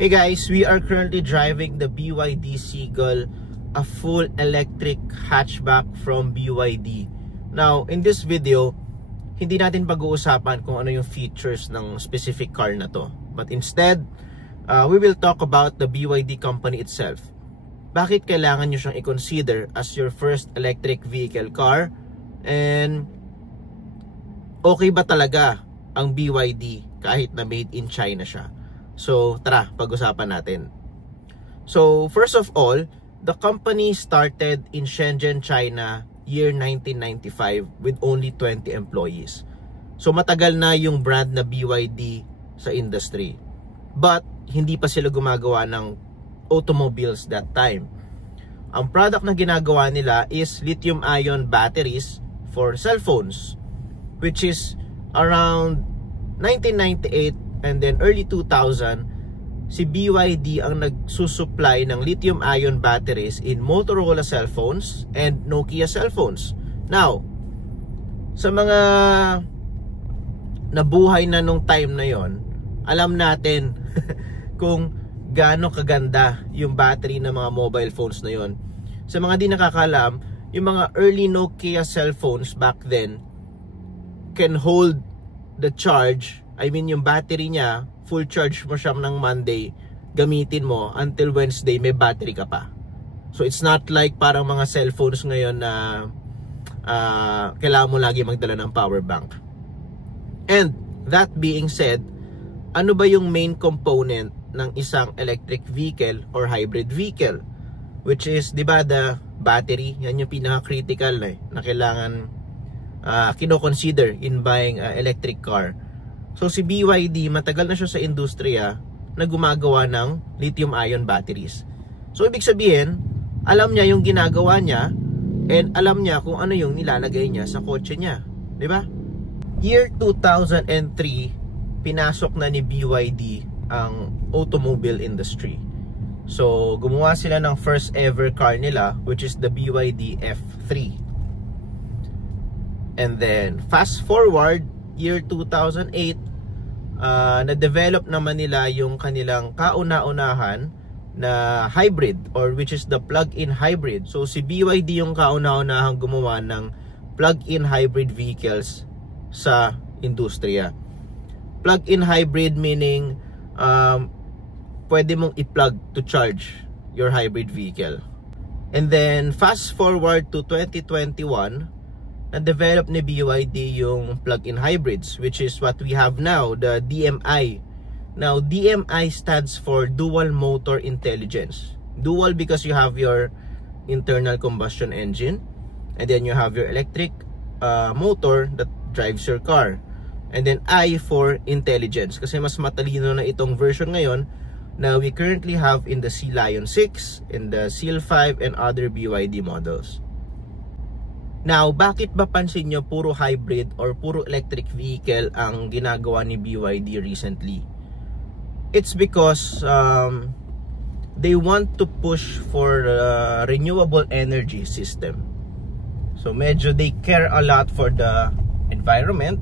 Hey guys, we are currently driving the BYD Seagull, a full electric hatchback from BYD. Now, in this video, hindi natin pag-uusapan kung ano yung features ng specific car na to. But instead, we will talk about the BYD company itself. Bakit kailangan nyo siyang i-consider as your first electric vehicle car? And okay ba talaga ang BYD kahit na made in China siya? So, tara, pag-usapan natin. So, first of all, the company started in Shenzhen, China, year 1995 with only 20 employees. So, matagal na yung brand na BYD sa industry. But, hindi pa sila gumagawa ng automobiles that time. Ang product na ginagawa nila is lithium-ion batteries for cell phones, which is around 1998 and then early 2000, si BYD ang nagsusupply ng lithium-ion batteries in Motorola cell phones and Nokia cell phones. Now, sa mga nabuhay na nung time na yon, alam natin kung gaano kaganda yung battery ng mga mobile phones na yon. Sa mga di nakakalam, yung mga early Nokia cell phones back then can hold the charge. I mean, yung battery niya, full charge mo siya ng Monday, gamitin mo until Wednesday, may battery ka pa. So, it's not like parang mga cellphones ngayon na kailangan mo lagi magdala ng power bank. And, that being said, ano ba yung main component ng isang electric vehicle or hybrid vehicle? Which is, di ba, the battery, yan yung pinaka-critical na kailangan kino-consider in buying an electric car. So si BYD, matagal na siya sa industriya na gumagawa ng lithium-ion batteries. So ibig sabihin, alam niya yung ginagawa niya and alam niya kung ano yung nilalagay niya sa kotse niya. Diba? Year 2003, pinasok na ni BYD ang automobile industry. So gumawa sila ng first ever car nila, which is the BYD F3. And then, fast forward, year 2008, na-develop naman nila yung kanilang kauna-unahan na hybrid, or which is the plug-in hybrid. So si BYD yung kauna-unahang gumawa ng plug-in hybrid vehicles sa industriya. Plug-in hybrid meaning pwede mong i-plug to charge your hybrid vehicle. And then fast forward to 2021, na-develop ni BYD yung plug-in hybrids, which is what we have now, the DMI. Now, DMI stands for Dual Motor Intelligence. Dual because you have your internal combustion engine, and then you have your electric motor that drives your car. And then I for intelligence, kasi mas matalino na itong version ngayon na we currently have in the Sea Lion 6, in the Seal 5, and other BYD models. Now, bakit ba pansin nyo puro hybrid or puro electric vehicle ang ginagawa ni BYD recently? It's because they want to push for a renewable energy system. So, medyo they care a lot for the environment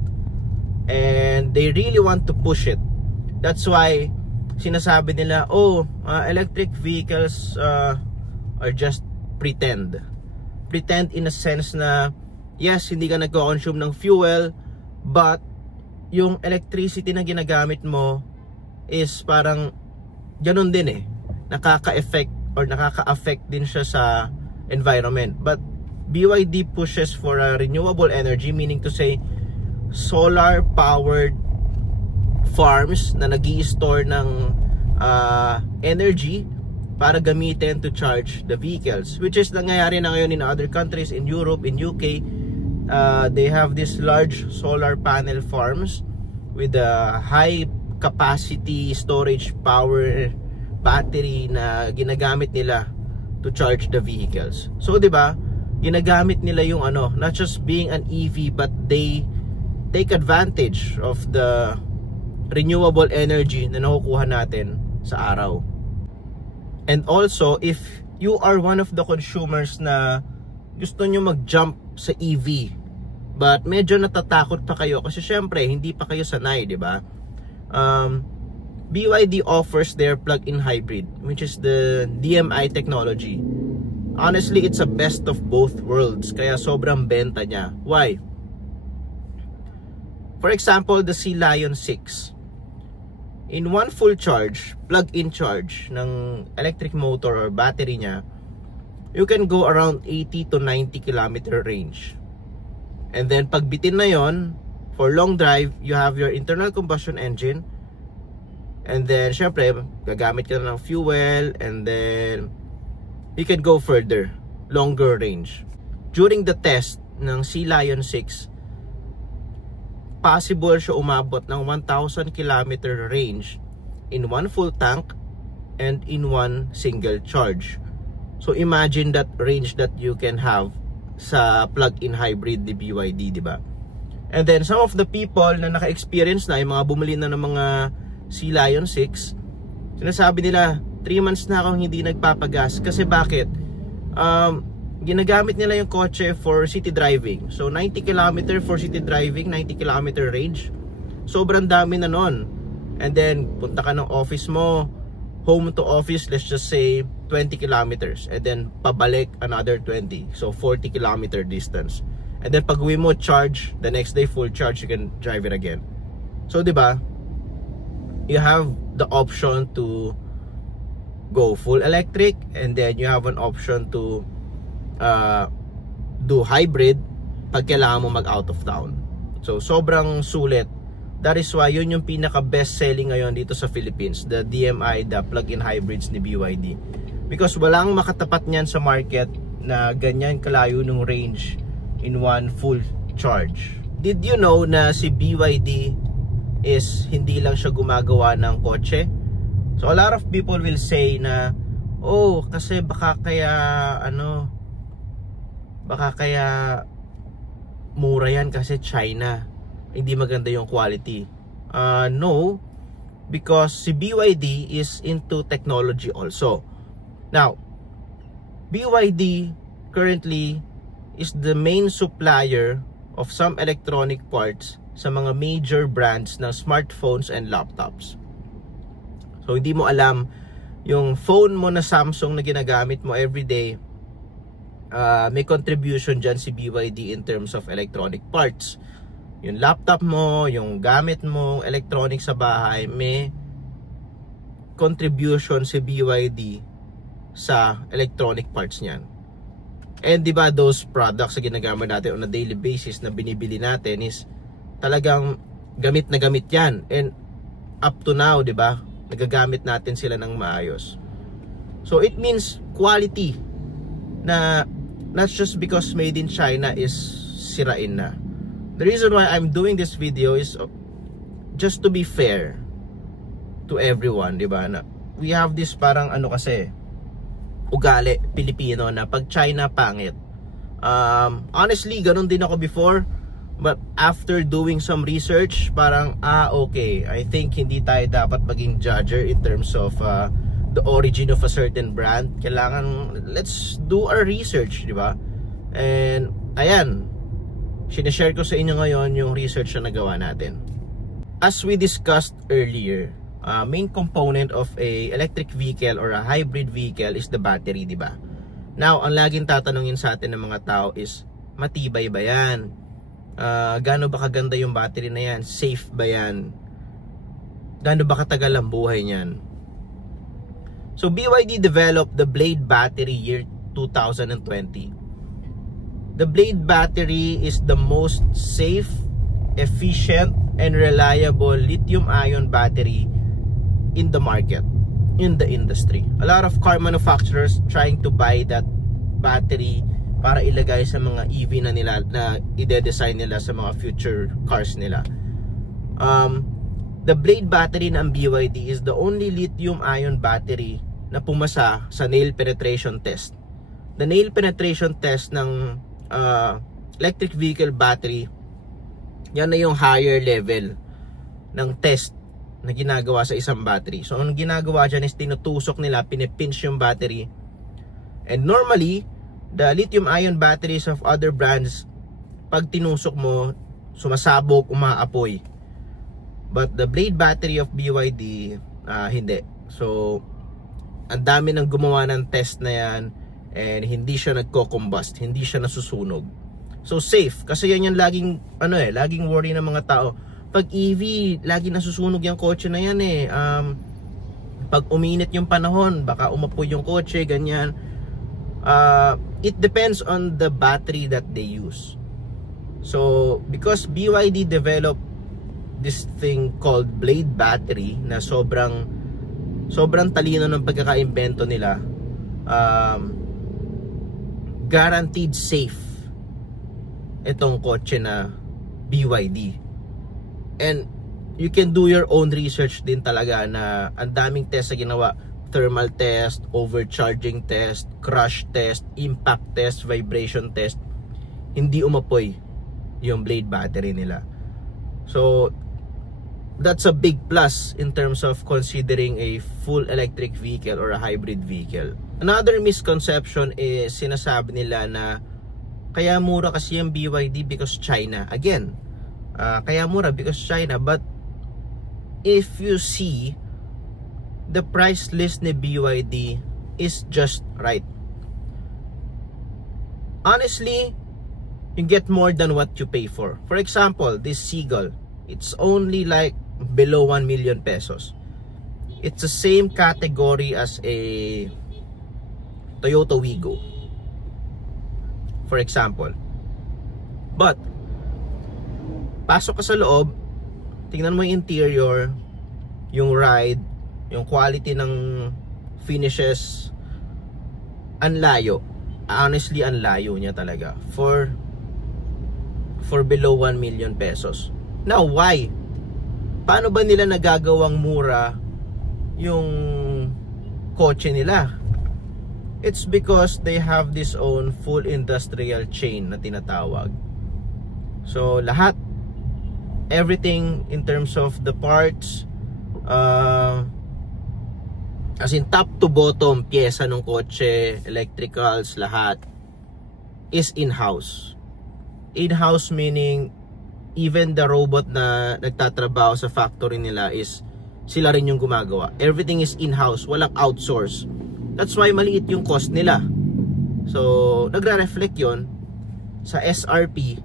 and they really want to push it. That's why sinasabi nila, electric vehicles are just pretend in a sense na yes, hindi ka nagko-consume ng fuel, but yung electricity na ginagamit mo is parang ganun din nakaka-affect or nakaka-affect din siya sa environment. But BYD pushes for a renewable energy, meaning to say solar powered farms na nag-i-store ng energy para gamitin to charge the vehicles, which is nangyayari na ngayon in other countries, in Europe, in UK. They have these large solar panel farms with a high capacity storage power battery na ginagamit nila to charge the vehicles. So, di ba, ginagamit nila yung not just being an EV, but they take advantage of the renewable energy na nakukuha natin sa araw. And also, if you are one of the consumers na gusto nyo mag-jump sa EV, but medyo natatakot pa kayo kasi syempre, hindi pa kayo sanay, di ba? BYD offers their plug-in hybrid, which is the DMI technology. Honestly, it's a best of both worlds, kaya sobrang benta niya. Why? For example, the Sea Lion 6. In one full charge, plug-in charge ng electric motor or battery niya, you can go around 80 to 90 kilometer range. And then pag bitin na yon, for long drive, you have your internal combustion engine. And then, syempre, gagamit ka na ng fuel, and then you can go further, longer range. During the test ng Sea Lion 6, possible siya umabot ng 1,000 kilometer range in one full tank and in one single charge. So imagine that range that you can have sa plug-in hybrid ni BYD, di ba? And then some of the people na naka-experience na, yung mga bumili na ng mga Sea Lion 6, sinasabi nila 3 months na akong hindi nagpapagas. Kasi bakit? Ginagamit nila yung kotse for city driving. So 90 km for city driving, 90 km range. Sobrang dami na nun. And then punta ka ng office mo, home to office, let's just say 20 kilometers, and then pabalik another 20, so 40 kilometer distance. And then pag uwi mo, charge, the next day full charge, you can drive it again. So diba, you have the option to go full electric, and then you have an option to do hybrid pag kailangan mo mag out of town. So sobrang sulit. That is why yun yung pinaka best selling ngayon dito sa Philippines, the DMI, the plug-in hybrids ni BYD. Because walang makatapat niyan sa market na ganyan kalayo ng range in one full charge. Did you know na si BYD is hindi lang siya gumagawa ng kotse? So a lot of people will say na, oh, kasi baka kaya mura yan kasi China, hindi maganda yung quality. No, because si BYD is into technology also. Now, BYD currently is the main supplier of some electronic parts sa mga major brands ng smartphones and laptops. So hindi mo alam, yung phone mo na Samsung na ginagamit mo everyday, may contribution dyan si BYD in terms of electronic parts. Yung laptop mo, yung gamit mo, electronic sa bahay, may contribution si BYD sa electronic parts niyan. And diba, those products na ginagamit natin on a daily basis na binibili natin is talagang gamit na gamit yan. And up to now, diba, nagagamit natin sila ng maayos. So it means quality, na not just because made in China is sirain na. The reason why I'm doing this video is just to be fair to everyone, diba? Na we have this parang kasi ugali Pilipino na pag China pangit. Honestly, ganun din ako before, but after doing some research, parang okay, I think hindi tayo dapat maging judger in terms of the origin of a certain brand. Kailangan, let's do our research, diba? And ayan, sinishare ko sa inyo ngayon yung research na nagawa natin. As we discussed earlier, main component of a electric vehicle or a hybrid vehicle is the battery, diba? Now, ang laging tatanungin sa atin ng mga tao is, matibay ba yan? Gaano ba kaganda yung battery na yan? Safe ba yan? Gaano ba katagal ang buhay niyan? So BYD developed the Blade battery year 2020. The Blade battery is the most safe, efficient, and reliable lithium-ion battery in the market, in the industry. A lot of car manufacturers trying to buy that battery para ilagay sa mga EV na nila, na ide-design nila sa mga future cars nila. The Blade battery ng BYD is the only lithium-ion battery na pumasa sa nail penetration test. The nail penetration test ng electric vehicle battery, yan na yung higher level ng test na ginagawa sa isang battery. So ang ginagawa dyan is tinutusok nila, pinipinch yung battery. And normally, the lithium-ion batteries of other brands, pag tinusok mo, sumasabog, umaapoy. But the Blade battery of BYD, Hindi. So ang dami nang gumawa ng test na yan, and hindi siya nagko-combust, hindi siya nasusunog. So safe, kasi yan yung laging laging worry ng mga tao. Pag EV, lagi nasusunog yung kotse na yan eh. Pag uminit yung panahon, baka umapoy yung kotse, ganyan. It depends on the battery that they use. So because BYD developed this thing called Blade battery na sobrang talino ng pagkakaimbento nila, guaranteed safe itong kotse na BYD. And you can do your own research din talaga, na ang daming test na ginawa. Thermal test, overcharging test, crash test, impact test, vibration test. Hindi umapoy yung Blade battery nila. So that's a big plus in terms of considering a full electric vehicle or a hybrid vehicle. Another misconception is sinasabi nila na kaya mura kasi yung BYD because China. Again, kaya mura because China. But if you see, the price list ni BYD is just right. Honestly, you get more than what you pay for. For example, this Seagull, it's only like below 1 million pesos. It's the same category as a Toyota Wigo, for example. But pasok ka sa loob, tingnan mo yung interior, yung ride, yung quality ng finishes, ang layo. Honestly, ang layo niya talaga for below 1 million pesos. Now, why? Paano ba nila nagagawang mura yung kotse nila? It's because they have this own full industrial chain na tinatawag. So lahat, everything in terms of the parts, as in top to bottom, pyesa ng kotse, electricals, lahat is in-house. In-house meaning even the robot na nagtatrabaho sa factory nila is sila rin yung gumagawa. Everything is in-house, walang outsource. That's why maliit yung cost nila. So nagre-reflect yon sa SRP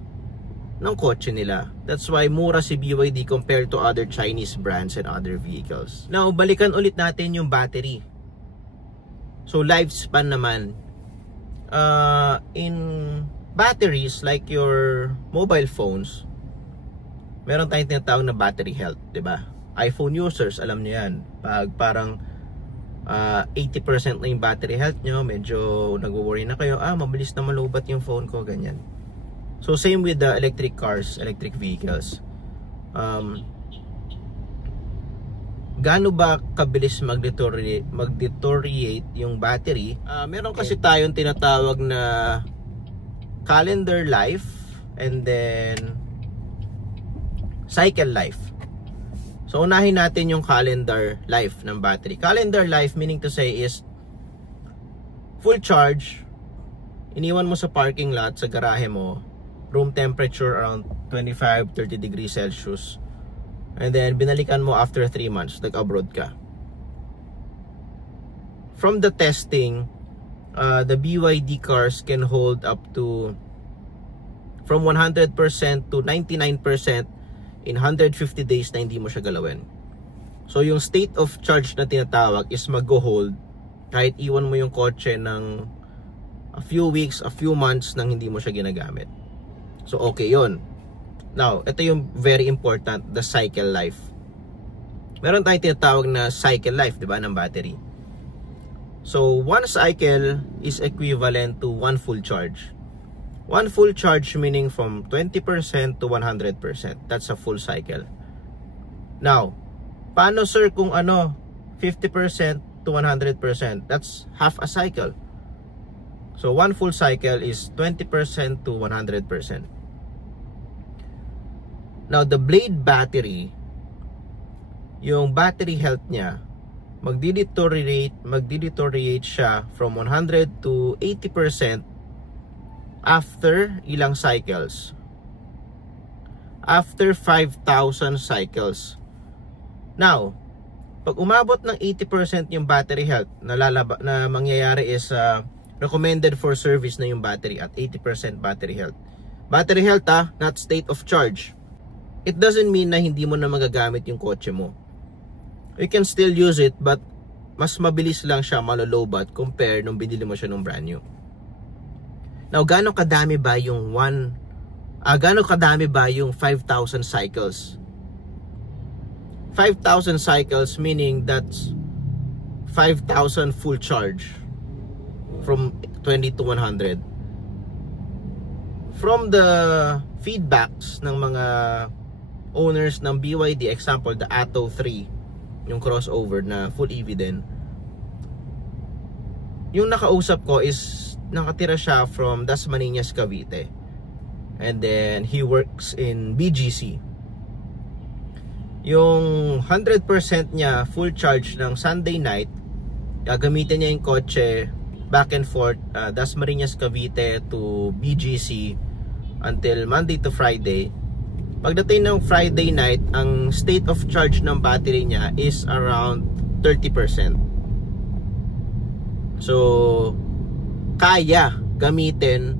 ng kotse nila. That's why mura si BYD compared to other Chinese brands and other vehicles. Now, balikan ulit natin yung battery. So lifespan naman, in batteries like your mobile phones, meron tayong tinatawag na battery health, 'di ba? iPhone users, alam niyo 'yan. Pag parang 80% na yung battery health nyo, medyo nagwo-worry na kayo, mabilis na malubat yung phone ko, ganyan. So same with the electric cars, electric vehicles. Gaano ba kabilis mag-deteriorate yung battery? Meron kasi tayong tinatawag na calendar life and then cycle life. So unahin natin yung calendar life ng battery. Calendar life meaning to say is full charge, iniwan mo sa parking lot, sa garahe mo, room temperature around 25-30 degrees Celsius, and then binalikan mo after 3 months, nag-abroad ka. From the testing, the BYD cars can hold up to from 100% to 99% in 150 days na hindi mo siya galawin. So yung state of charge na tinatawag is mag-hold kahit iwan mo yung kotse ng a few weeks, a few months nang hindi mo siya ginagamit. So okay yun. Now, ito yung very important, the cycle life. Meron tayong tinatawag na cycle life, di ba, ng battery. So one cycle is equivalent to one full charge. One full charge meaning from 20% to 100%. That's a full cycle. Now, paano sir kung 50% to 100%? That's half a cycle. So one full cycle is 20% to 100%. Now, the Blade battery, yung battery health niya, magdi-deteriorate siya from 100 to 80% after ilang cycles? After 5,000 cycles. Now, Pag umabot ng 80% yung battery health, na mangyayari is recommended for service na yung battery at 80% battery health. Battery health not state of charge. It doesn't mean na hindi mo na magagamit yung kotse mo. You can still use it, but mas mabilis lang siya malolobat compare nung binili mo siya nung brand new. Now, gaano kadami ba yung 5,000 cycles? 5,000 cycles meaning that's 5,000 full charge from 20 to 100. From the feedbacks ng mga owners ng BYD, example, the Atto 3, yung crossover na full EV din, yung nakausap ko is nakatira siya from Dasmariñas, Cavite, and then he works in BGC. Yung 100% niya full charge ng Sunday night, gagamitin niya yung kotse back and forth Dasmariñas, Cavite to BGC until Monday to Friday. Pagdating ng Friday night, ang state of charge ng battery niya is around 30%. So kaya gamitin,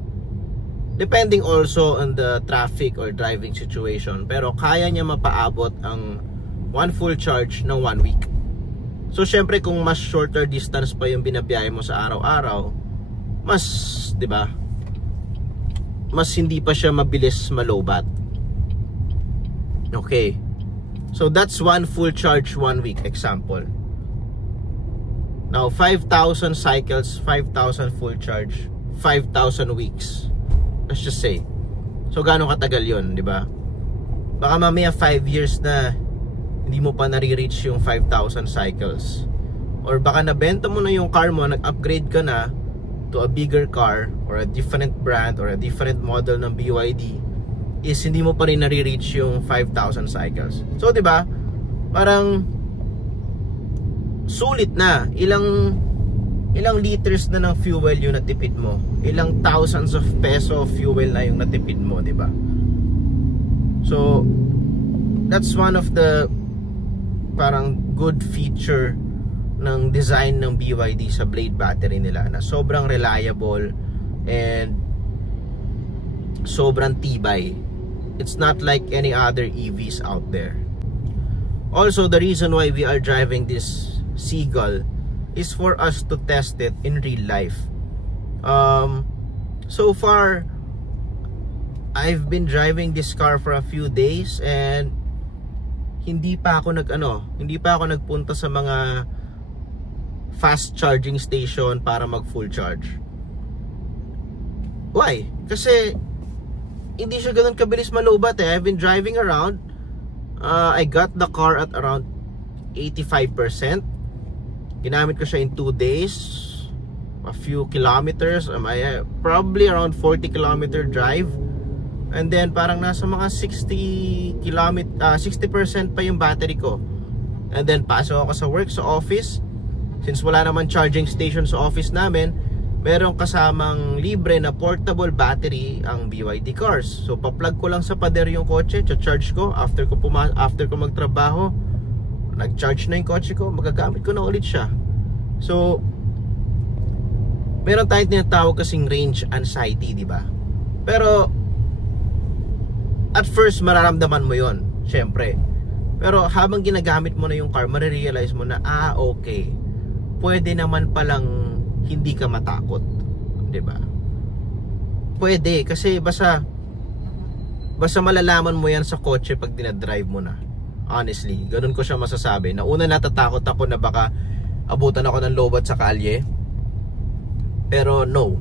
depending also on the traffic or driving situation, pero kaya niya mapaabot ang one full charge ng 1 week. So syempre kung mas shorter distance pa yung binabiyahe mo sa araw-araw, mas, 'di ba? Mas hindi pa siya mabilis malobat. Okay. So that's one full charge 1 week example. Now 5,000 cycles, 5,000 full charge, 5,000 weeks. Let's just say. So gaano katagal 'yon, 'di ba? Baka mamaya 5 years na hindi mo pa nare-reach yung 5,000 cycles. Or baka nabenta mo na yung car mo, nag-upgrade ka na to a bigger car or a different brand or a different model ng BYD, is hindi mo pa rin nare-reach yung 5,000 cycles. So 'di ba? Parang sulit na, ilang liters na ng fuel yung natipid mo, ilang thousands of peso fuel na yung natipid mo, 'di ba? So that's one of the parang good feature ng design ng BYD sa Blade battery nila, na sobrang reliable and sobrang tibay. It's not like any other EVs out there. Also, the reason why we are driving this Seagull is for us to test it in real life. So far, I've been driving this car for a few days and hindi pa ako nagpunta sa mga fast charging station para mag full charge. Why? Kasi hindi siya ganoon kabilis malobat eh. I've been driving around. I got the car at around 85%. Ginamit ko siya in 2 days. A few kilometers. Probably around 40 kilometer drive. And then parang nasa mga 60% pa yung battery ko. And then pasok ako sa work, sa office. Since wala naman charging station sa office namin, merong kasamang libre na portable battery ang BYD cars. So pa-plug ko lang sa pader yung kotse, cha-charge ko after ko magtrabaho. Nag-charge na yung kotse ko, magagamit ko na ulit siya. So meron tayong tinatawag kasing range anxiety, di ba? Pero at first mararamdaman mo yon, syempre. Pero habang ginagamit mo na yung car, marirealize mo na okay, pwede naman palang hindi ka matakot, 'di ba? Pwede kasi basta malalaman mo yan sa kotse pag dinadrive mo na. Honestly, ganun ko siya masasabi. Na una, natatakot ako na baka abutan ako ng lobat sa kalye. Pero no.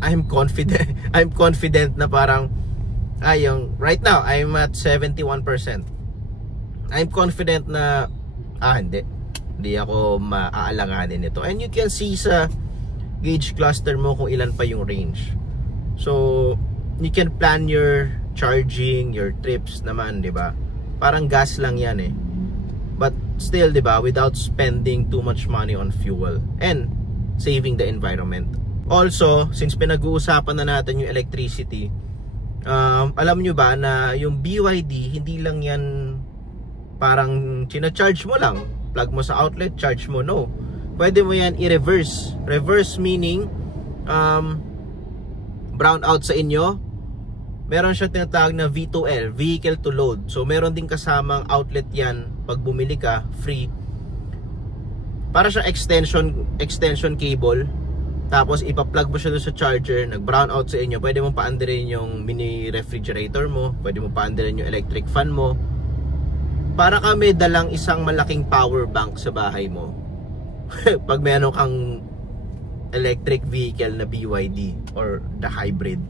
I'm confident. I'm confident na parang right now I'm at 71%. I'm confident na hindi ako maaalanganin ito. And you can see sa gauge cluster mo kung ilan pa yung range. So you can plan your charging, your trips naman, di ba? Parang gas lang yan eh. But still, di ba, without spending too much money on fuel and saving the environment. Also, since pinag-uusapan na natin yung electricity, alam nyo ba na yung BYD, hindi lang yan parang china-charge mo lang, plug mo sa outlet, charge mo. No, pwede mo yan i-reverse. Reverse meaning brown out sa inyo, meron siya tinatawag na V2L, vehicle to load. So meron din kasamang outlet yan pag bumili ka, free. Para siya extension cable. Tapos ipa-plug mo siya doon sa charger, nag-brown out sa inyo, pwede mo paandarin yung mini refrigerator mo, pwede mo paandarin yung electric fan mo. Para kami dalang isang malaking power bank sa bahay mo. Pag meron kang electric vehicle na BYD or the hybrid.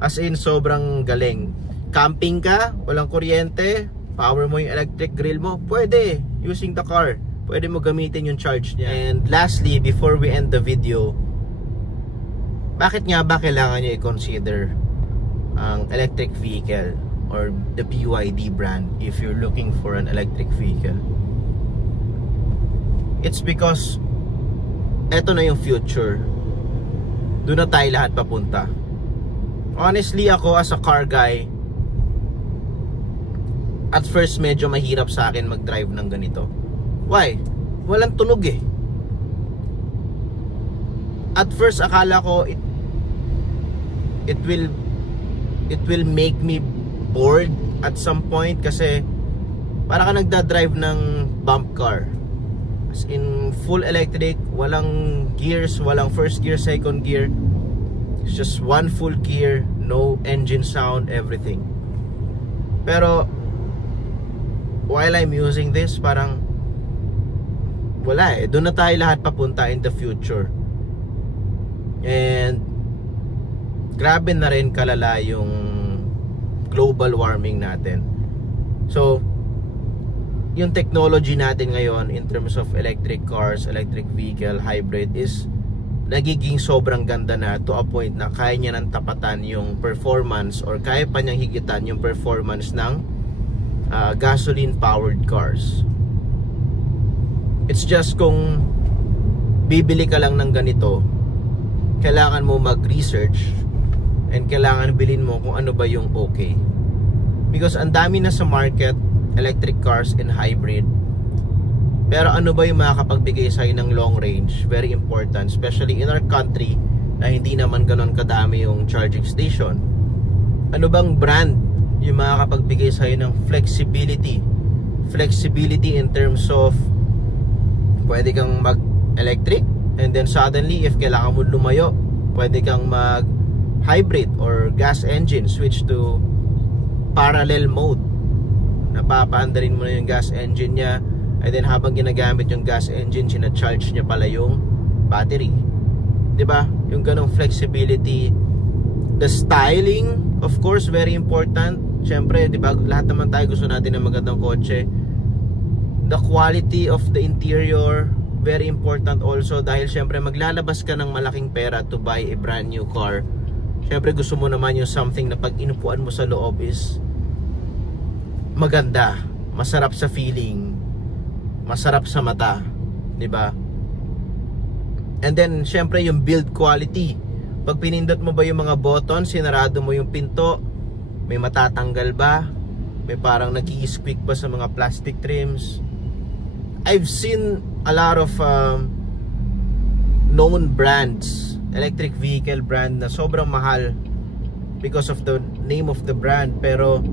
As in, sobrang galing. Camping ka, walang kuryente, power mo yung electric grill mo, pwede, using the car. Pwede mo gamitin yung charge niya. And lastly, before we end the video, bakit nga ba kailangan nyo i-consider ang electric vehicle or the BYD brand if you're looking for an electric vehicle? It's because eto na yung future. Doon na tayo lahat papunta. Honestly, ako as a car guy, at first medyo mahirap sa akin mag-drive ng ganito. Why? Walang tunog eh. At first akala ko it will make me bored at some point kasi para ka nagda-drive ng bump car. As in full electric, walang gears, walang first gear, second gear. It's just one full gear, no engine sound, everything. Pero while I'm using this, parang wala eh. Doon na tayo lahat papunta in the future. And grabe na rin kalala yung global warming natin. So yung technology natin ngayon in terms of electric cars, electric vehicle, hybrid is nagiging sobrang ganda na to a point na kaya niya nang tapatan yung performance or kaya pa niyang higitan yung performance ng gasoline powered cars. It's just kung bibili ka lang ng ganito, kailangan mo mag-research and kailangan bilhin mo kung ano ba yung okay. Because ang dami na sa market, electric cars and hybrid. Pero ano ba yung makakapagbigay sa'yo ng long range? Very important, especially in our country na hindi naman ganon kadami yung charging station. Ano bang brand yung makakapagbigay sa'yo ng flexibility? Flexibility in terms of pwede kang mag-electric and then suddenly if kailangan mo lumayo, pwede kang mag-hybrid or gas engine, switch to parallel mode. Napapaandarin mo na yung gas engine niya and then habang ginagamit yung gas engine, sina-charge niya pala yung battery. Diba? Yung ganong flexibility. The styling, of course, very important. Siyempre, diba, lahat naman tayo gusto natin ng magandang kotse. The quality of the interior, very important also dahil siyempre maglalabas ka ng malaking pera to buy a brand new car. Siyempre gusto mo naman yung something na pag inupuan mo sa loob is maganda, masarap sa feeling, masarap sa mata, diba? And then siyempre yung build quality. Pag pinindot mo ba yung mga button, sinarado mo yung pinto, may matatanggal ba? May parang nag-i-squeak ba sa mga plastic trims? I've seen a lot of known brands, electric vehicle brand na sobrang mahal because of the name of the brand, pero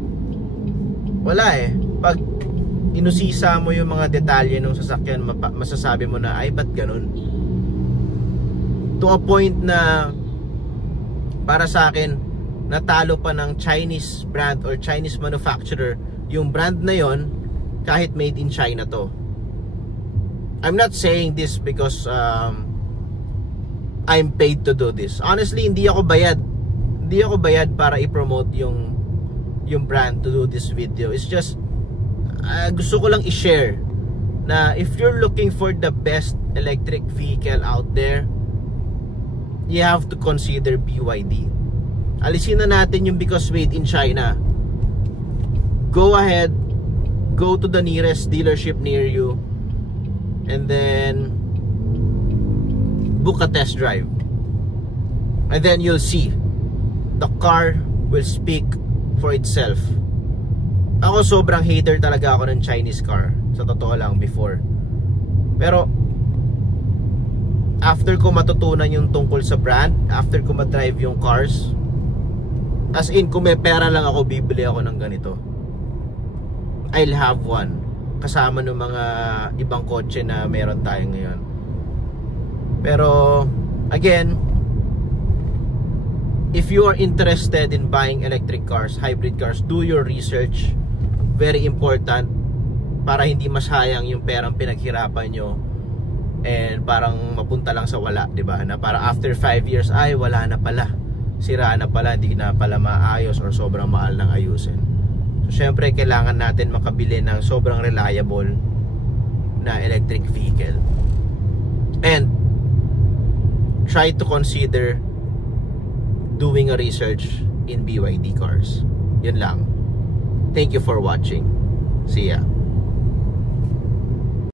wala eh. Pag inusisa mo yung mga detalye ng sasakyan, masasabi mo na ay ba't ganun? To a point na para sa akin natalo pa ng Chinese brand or Chinese manufacturer yung brand na yon kahit made in China to. I'm not saying this because I'm paid to do this. Honestly, hindi ako bayad. Hindi ako bayad para i-promote yung brand to do this video. It's just gusto ko lang i-share na if you're looking for the best electric vehicle out there, you have to consider BYD. Alisin na natin yung because made in China. Go ahead, go to the nearest dealership near you and then book a test drive, and then you'll see the car will speak for itself. ako sobrang hater talaga ako ng Chinese car, sa totoo lang, before. Pero after ko matutunan yung tungkol sa brand, after ko ma-drive yung cars, as in, kung may pera lang ako, bibili ako ng ganito. I'll have one, kasama ng mga ibang kotse na meron tayo ngayon. Pero again, if you are interested in buying electric cars, hybrid cars, do your research. Very important, para hindi masayang yung perang pinaghirapan nyo and parang mapunta lang sa wala, diba? Na para after 5 years, ay wala na pala, sira na pala, hindi na pala maayos or sobrang mahal ng ayusin. So syempre kailangan natin makabili ng sobrang reliable na electric vehicle. And try to consider doing a research in BYD cars. Yun lang. Thank you for watching. See ya.